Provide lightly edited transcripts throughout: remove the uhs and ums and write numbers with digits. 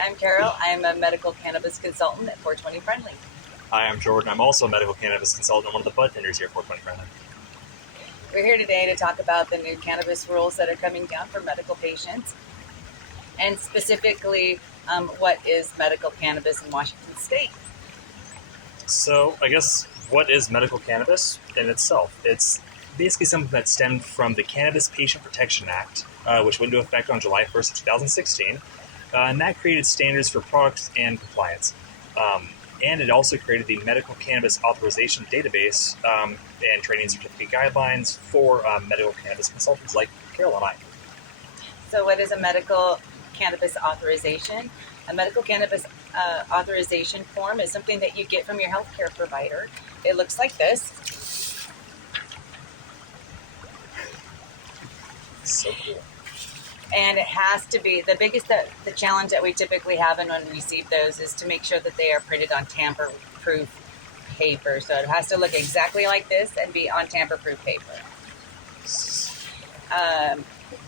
I'm Carol. I'm a medical cannabis consultant at 420 Friendly. Hi, I'm Jordan. I'm also a medical cannabis consultant, one of the bud tenders here at 420 Friendly. We're here today to talk about the new cannabis rules that are coming down for medical patients, and specifically what is medical cannabis in Washington State. So, I guess, what is medical cannabis in itself? It's basically something that stemmed from the Cannabis Patient Protection Act, which went into effect on July 1st, 2016, and that created standards for products and compliance. And it also created the Medical Cannabis Authorization Database and training certificate guidelines for medical cannabis consultants like Carol and I. So what is a medical cannabis authorization? A medical cannabis authorization form is something that you get from your healthcare provider. It looks like this. So cool. And it has to be, the challenge that we typically have when we receive those is to make sure that they are printed on tamper-proof paper. So it has to look exactly like this and be on tamper-proof paper.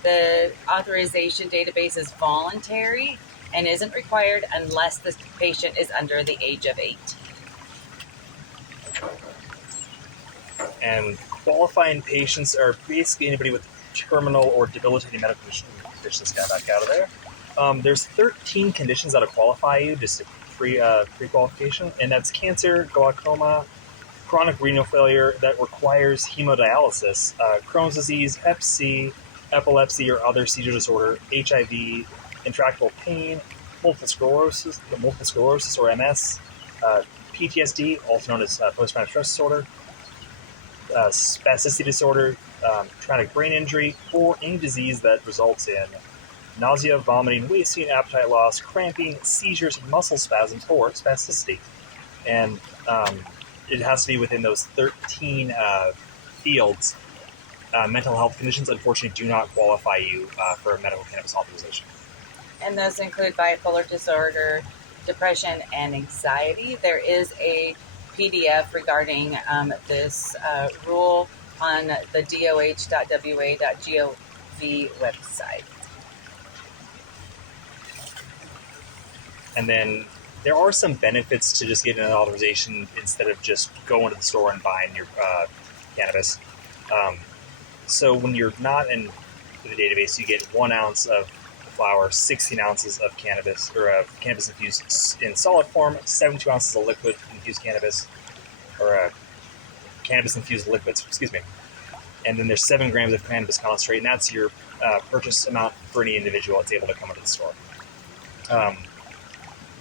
The authorization database is voluntary and isn't required unless the patient is under the age of 8. And qualifying patients are basically anybody with terminal or debilitating medical conditions. Got back out of there. There's 13 conditions that'll qualify you, just a pre-qualification, and that's cancer, glaucoma, chronic renal failure that requires hemodialysis, Crohn's disease, Hep C, epilepsy or other seizure disorder, HIV, intractable pain, multiple sclerosis or MS, PTSD, also known as post-traumatic stress disorder, spasticity disorder, traumatic brain injury, or any disease that results in nausea, vomiting, wasting, appetite loss, cramping, seizures, muscle spasms, or spasticity. And it has to be within those 13 fields. Mental health conditions, unfortunately, do not qualify you for a medical cannabis authorization. And those include bipolar disorder, depression, and anxiety. There is a PDF regarding this rule on the DOH.wa.gov website. And then there are some benefits to just getting an authorization instead of just going to the store and buying your cannabis. So when you're not in the database, you get 1 ounce of flower, 16 ounces of cannabis, or cannabis infused in solid form, 72 ounces of liquid infused cannabis, or cannabis infused liquids, And then there's 7 grams of cannabis concentrate, and that's your purchase amount for any individual that's able to come into the store.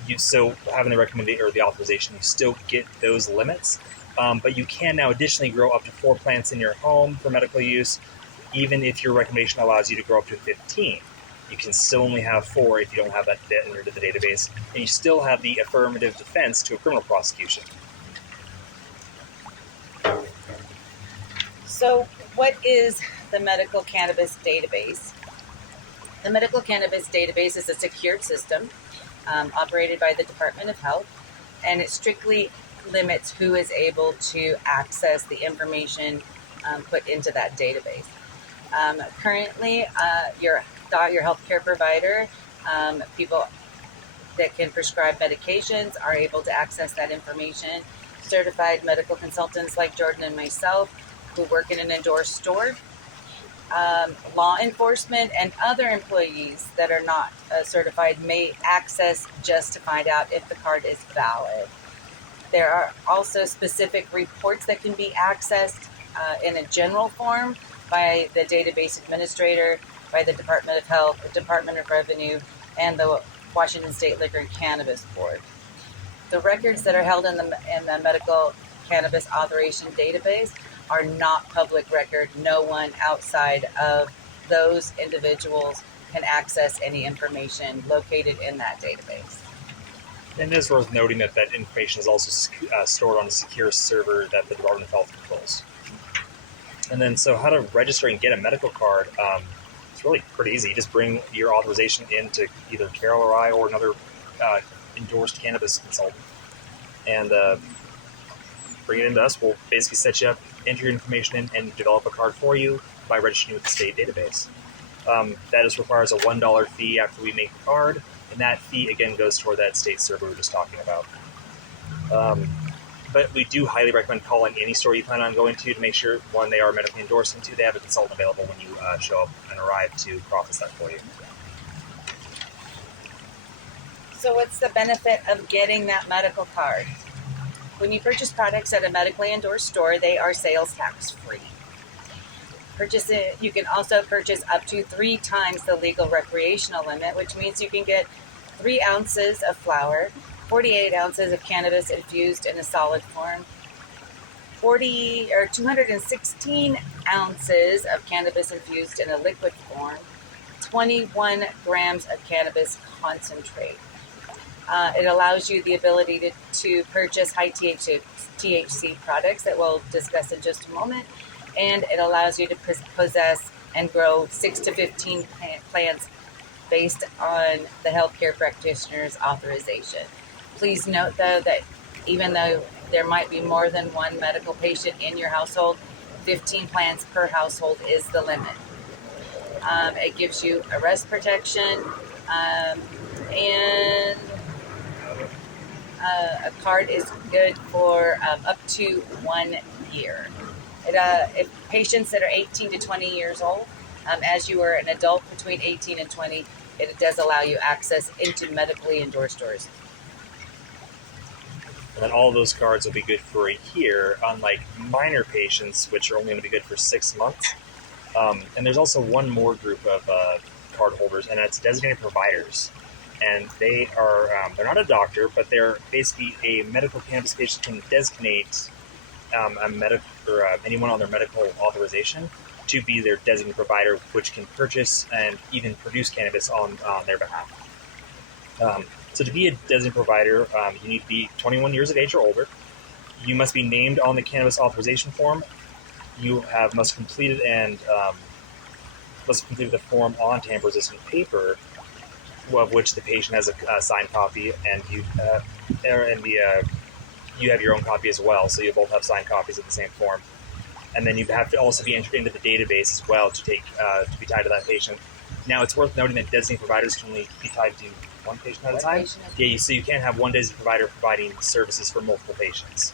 You still having the recommendation or the authorization, you still get those limits, but you can now additionally grow up to 4 plants in your home for medical use, even if your recommendation allows you to grow up to 15. You can still only have 4 if you don't have that entered to the database, and you still have the affirmative defense to a criminal prosecution. So what is the Medical Cannabis Database? The Medical Cannabis Database is a secured system operated by the Department of Health, and it strictly limits who is able to access the information put into that database. Currently, your healthcare provider, people that can prescribe medications are able to access that information. Certified medical consultants like Jordan and myself who work in an endorsed store, law enforcement, and other employees that are not certified may access just to find out if the card is valid. There are also specific reports that can be accessed in a general form by the database administrator, by the Department of Health, the Department of Revenue, and the Washington State Liquor and Cannabis Board. The records that are held in the Medical Cannabis Authorization Database are not public record. No one outside of those individuals can access any information located in that database. And it is worth noting that that information is also stored on a secure server that the Department of Health controls. And then, so how to register and get a medical card, it's really pretty easy. You just bring your authorization into either Carol or I or another endorsed cannabis consultant. And bring it into us. We'll basically set you up, enter your information in, and develop a card for you by registering with the state database. That just requires a $1 fee after we make the card. And that fee, again, goes toward that state server we were just talking about. But we do highly recommend calling any store you plan on going to make sure, one, they are medically endorsed, and two, they have a consultant available when you show up and arrive to process that for you. So what's the benefit of getting that medical card? When you purchase products at a medically endorsed store, they are sales tax free. You can also purchase up to 3 times the legal recreational limit, which means you can get 3 ounces of flower, 48 ounces of cannabis infused in a solid form, 216 ounces of cannabis infused in a liquid form, 21 grams of cannabis concentrate. It allows you the ability to purchase high THC products that we'll discuss in just a moment, and it allows you to possess and grow 6 to 15 plants based on the healthcare practitioner's authorization. Please note, though, that even though there might be more than one medical patient in your household, 15 plants per household is the limit. It gives you arrest protection, and a card is good for up to 1 year. If patients that are 18 to 20 years old, as you are an adult between 18 and 20, it does allow you access into medically endorsed stores. And then all of those cards will be good for a year, unlike minor patients, which are only going to be good for 6 months. And there's also one more group of card holders, and that's designated providers. And they are, they're not a doctor, but they're basically a medical cannabis patient can designate anyone on their medical authorization to be their designated provider, which can purchase and even produce cannabis on their behalf. So to be a designated provider, you need to be 21 years of age or older. You must be named on the cannabis authorization form. You must completed the form on tamper-resistant paper, of which the patient has a signed copy, and you have your own copy as well. So you both have signed copies of the same form. And then you have to also be entered into the database as well to be tied to that patient. Now, it's worth noting that designated providers can only be tied to one patient at a time. Yeah, so you can't have one designated provider providing services for multiple patients.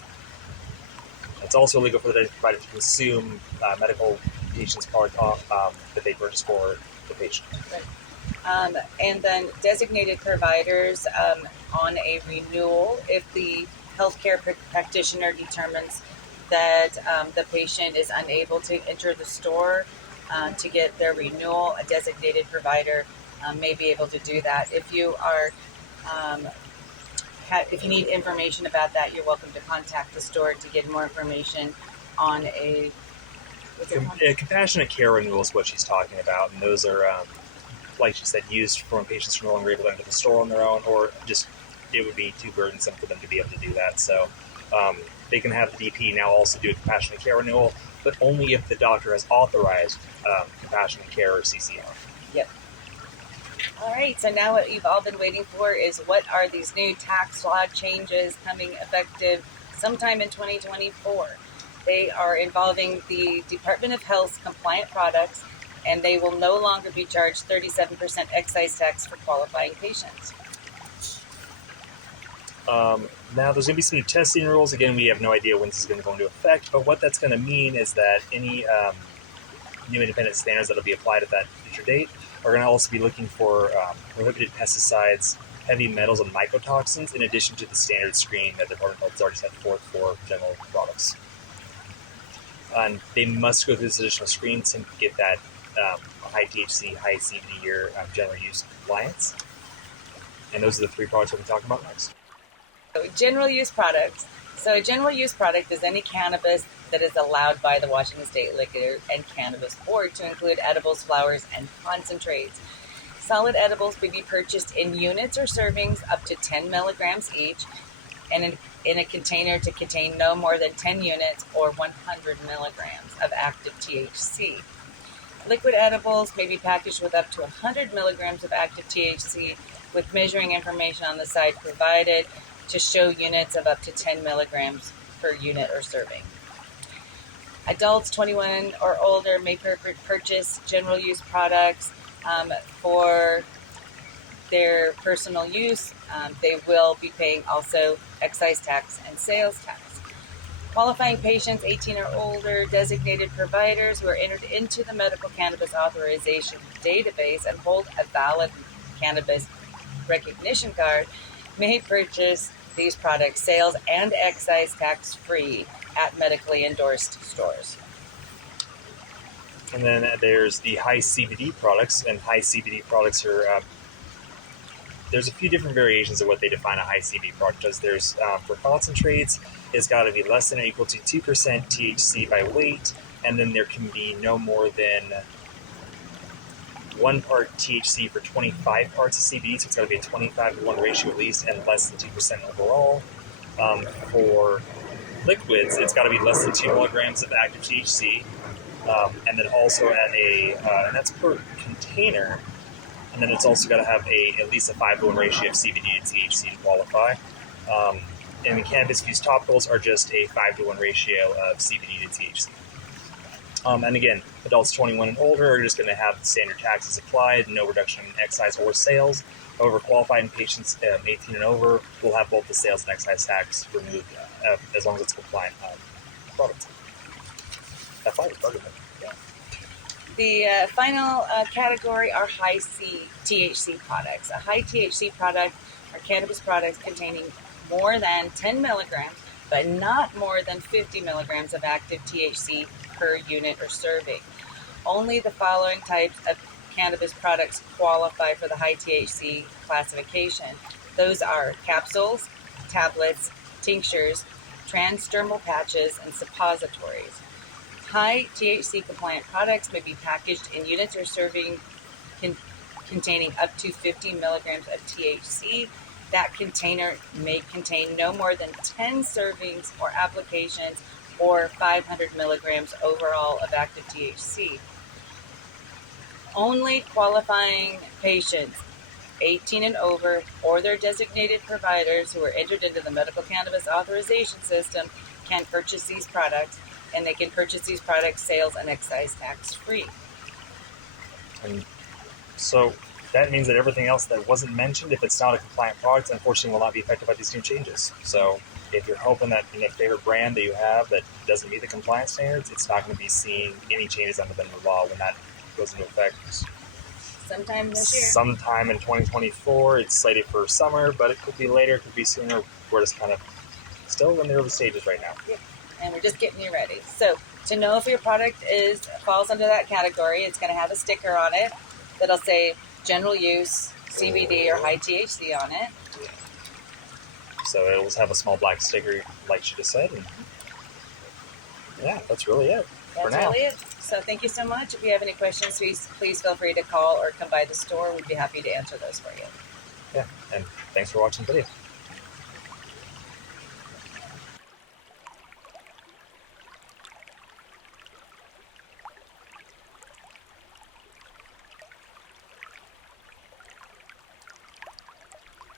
It's also illegal for the designated provider to consume medical patients' cards that they purchase for the patient. Right. And then designated providers on a renewal, if the healthcare practitioner determines that the patient is unable to enter the store to get their renewal, a designated provider may be able to do that. If you are, if you need information about that, you're welcome to contact the store to get more information on a compassionate care renewal is what she's talking about, and those are, like she said, used for when patients are no longer able to enter the store on their own, or just it would be too burdensome for them to be able to do that. So they can have the DP now also do a compassionate care renewal, but only if the doctor has authorized compassionate care or CCR. Yep. All right, so now what you've all been waiting for is what are these new tax law changes coming effective sometime in 2024. They are involving the Department of Health's compliant products, and they will no longer be charged 37% excise tax for qualifying patients. Now, there's going to be some new testing rules. Again, we have no idea when this is going to go into effect, but what that's going to mean is that any new independent standards that will be applied at that future date are going to also be looking for prohibited pesticides, heavy metals, and mycotoxins, in addition to the standard screening that the Department of Health has already set forth for general products. And they must go through this additional screen to get that high THC, high CBD or general use compliance. And those are the 3 products we'll be talking about next. General use products. So a general use product is any cannabis that is allowed by the Washington State Liquor and Cannabis Board to include edibles, flowers, and concentrates. Solid edibles may be purchased in units or servings up to 10 milligrams each, and in a container to contain no more than 10 units or 100 milligrams of active THC. Liquid edibles may be packaged with up to 100 milligrams of active THC, with measuring information on the side provided to show units of up to 10 milligrams per unit or serving. Adults 21 or older may purchase general use products for their personal use, they will be paying also excise tax and sales tax. Qualifying patients 18 or older, designated providers who are entered into the Medical Cannabis Authorization Database and hold a valid cannabis recognition card may purchase these products sales and excise tax free at medically endorsed stores. And then there's the high CBD products, and high CBD products are there's a few different variations of what they define a high CBD product as. There's for concentrates, it's got to be less than or equal to 2% THC by weight, and then there can be no more than 1 part THC for 25 parts of CBD, so it's got to be a 25-to-1 ratio at least, and less than 2% overall. For liquids, it's got to be less than 2 milligrams of active THC, and then also at and that's per container. And then it's also got to have at least a 5-to-1 ratio of CBD to THC to qualify. And the cannabis-infused topicals are just a 5-to-1 ratio of CBD to THC. And again, adults 21 and older are just going to have the standard taxes applied, no reduction in excise or sales. However, qualifying patients 18 and over will have both the sales and excise tax removed as long as it's compliant product. That part of it. Yeah. The final category are high THC products. A high THC product are cannabis products containing more than 10 milligrams, but not more than 50 milligrams of active THC per unit or serving. Only the following types of cannabis products qualify for the high THC classification. Those are capsules, tablets, tinctures, transdermal patches, and suppositories. High THC compliant products may be packaged in units or serving containing up to 50 milligrams of THC. That container may contain no more than 10 servings or applications or 500 milligrams overall of active THC. Only qualifying patients 18 and over or their designated providers who are entered into the Medical Cannabis Authorization System can purchase these products, and they can purchase these products sales and excise tax free. And so that means that everything else that wasn't mentioned, if it's not a compliant product, unfortunately will not be affected by these new changes. So if you're hoping that your favorite brand that you have that doesn't meet the compliance standards, it's not going to be seeing any changes under the new law when that goes into effect. Sometime this year. Sometime in 2024. It's slated for summer, but it could be later, it could be sooner. We're just kind of still in the early stages right now. Yeah. And we're just getting you ready. So to know if your product falls under that category, it's going to have a sticker on it that'll say general use, CBD, or high THC on it. So it'll have a small black sticker, like she just said. And yeah, that's really it for now. That's really it. So thank you so much. If you have any questions, please feel free to call or come by the store. We'd be happy to answer those for you. Yeah, and thanks for watching the video.